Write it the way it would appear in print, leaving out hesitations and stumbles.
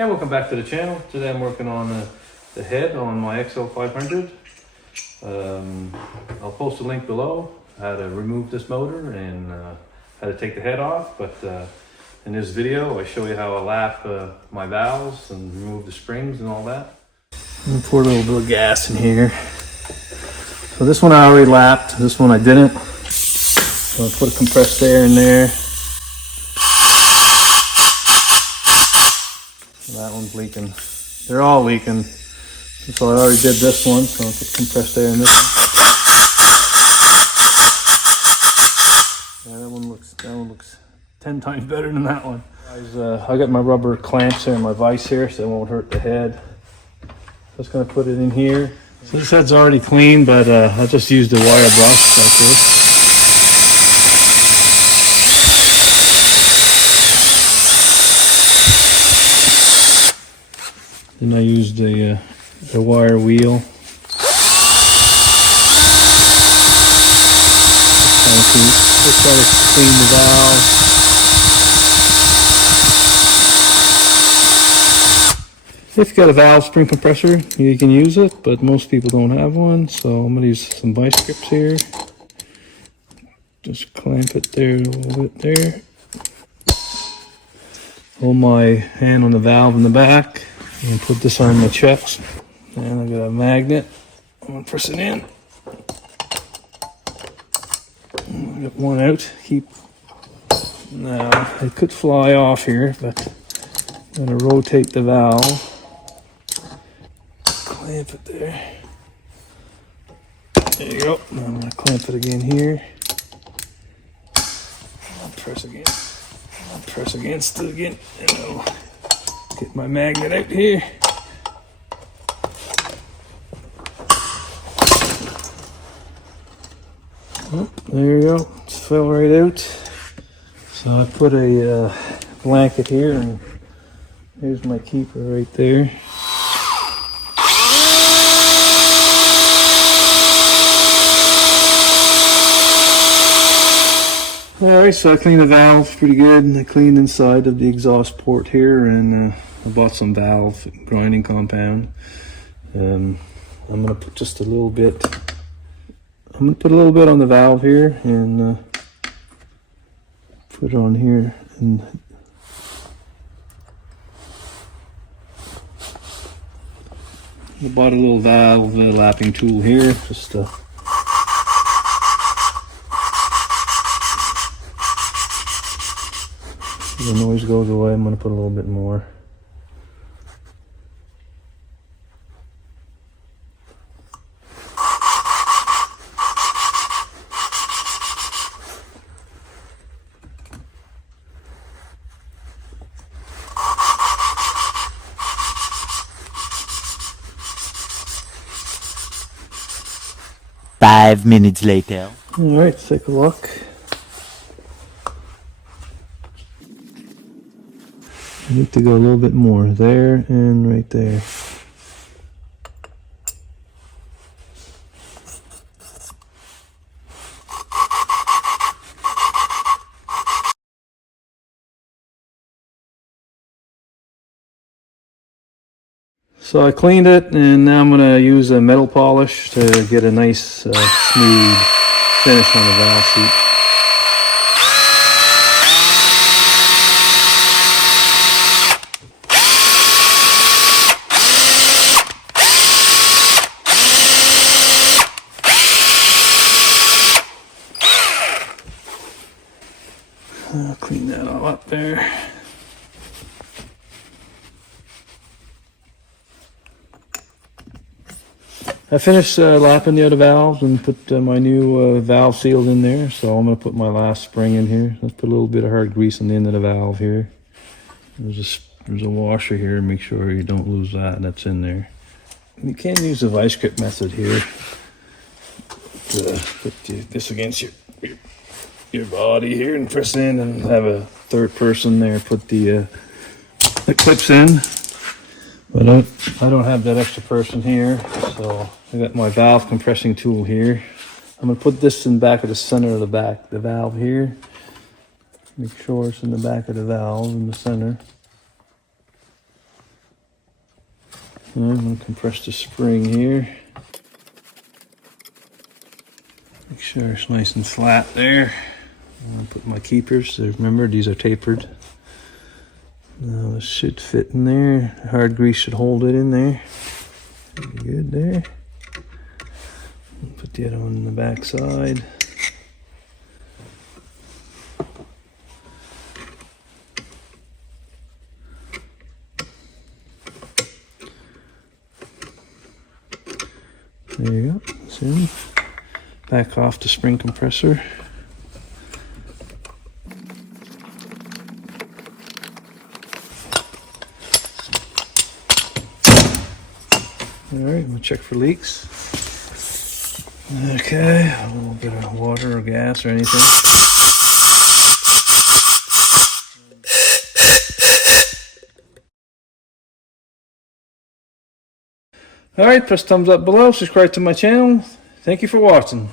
Yeah, welcome back to the channel. Today I'm working on the head on my XL500. I'll post a link below how to remove this motor and how to take the head off. But in this video I show you how I lap my valves and remove the springs and all that. I'm gonna pour a little bit of gas in here. So this one I already lapped, this one I didn't. So I'll put a compressed air in there. That one's leaking. They're all leaking. So I already did this one, so I'll put compressed air in this one. Yeah, that one looks 10 times better than that one. Guys, I got my rubber clamps here and my vise here, so it won't hurt the head. Just gonna put it in here. So this head's already clean, but I just used a wire brush like this. Then I used the wire wheel. Just try to clean the valve. If you've got a valve spring compressor, you can use it, but most people don't have one. So I'm going to use some vice grips here. Just clamp it there a little bit there. Hold my hand on the valve in the back. And put this on my chest, and I got a magnet. I'm gonna press it in. I got one out. Now it could fly off here, but I'm gonna rotate the valve. Clamp it there. There you go. Now I'm gonna clamp it again here. I'll press again. I'll press against it again. And I'll get my magnet out here. Oh, there you go. It fell right out. So I put a blanket here, and here's my keeper right there. Alright, so I cleaned the valve pretty good, and I cleaned inside of the exhaust port here, and I bought some valve grinding compound. I'm going to put just a little bit. I'm going to put a little bit on the valve here and put it on here. And I bought a little valve lapping tool here, just so the noise goes away. I'm going to put a little bit more. Five minutes later. All right, let's take a look. I need to go a little bit more there and right there. So I cleaned it, and now I'm going to use a metal polish to get a nice smooth finish on the valve seat. I'll clean that all up there. I finished lapping the other valves and put my new valve seals in there, so I'm going to put my last spring in here. Let's put a little bit of hard grease on the end of the valve here. There's a washer here, make sure you don't lose that, that's in there. And you can use the vice grip method here to put this against your body here and press in, and have a third person there put the clips in. But I don't have that extra person here, so I got my valve compressing tool here. I'm going to put this in the back of the center of the valve here. Make sure it's in the back of the valve in the center. I'm going to compress the spring here. Make sure it's nice and flat there. I'll put my keepers. Remember, these are tapered. Now this should fit in there. Hard grease should hold it in there. Pretty good there. Put that on the back side. There you go. See? Back off the spring compressor. Alright, I'm gonna check for leaks. Okay, a little bit of water or gas or anything. Alright, press thumbs up below, subscribe to my channel. Thank you for watching.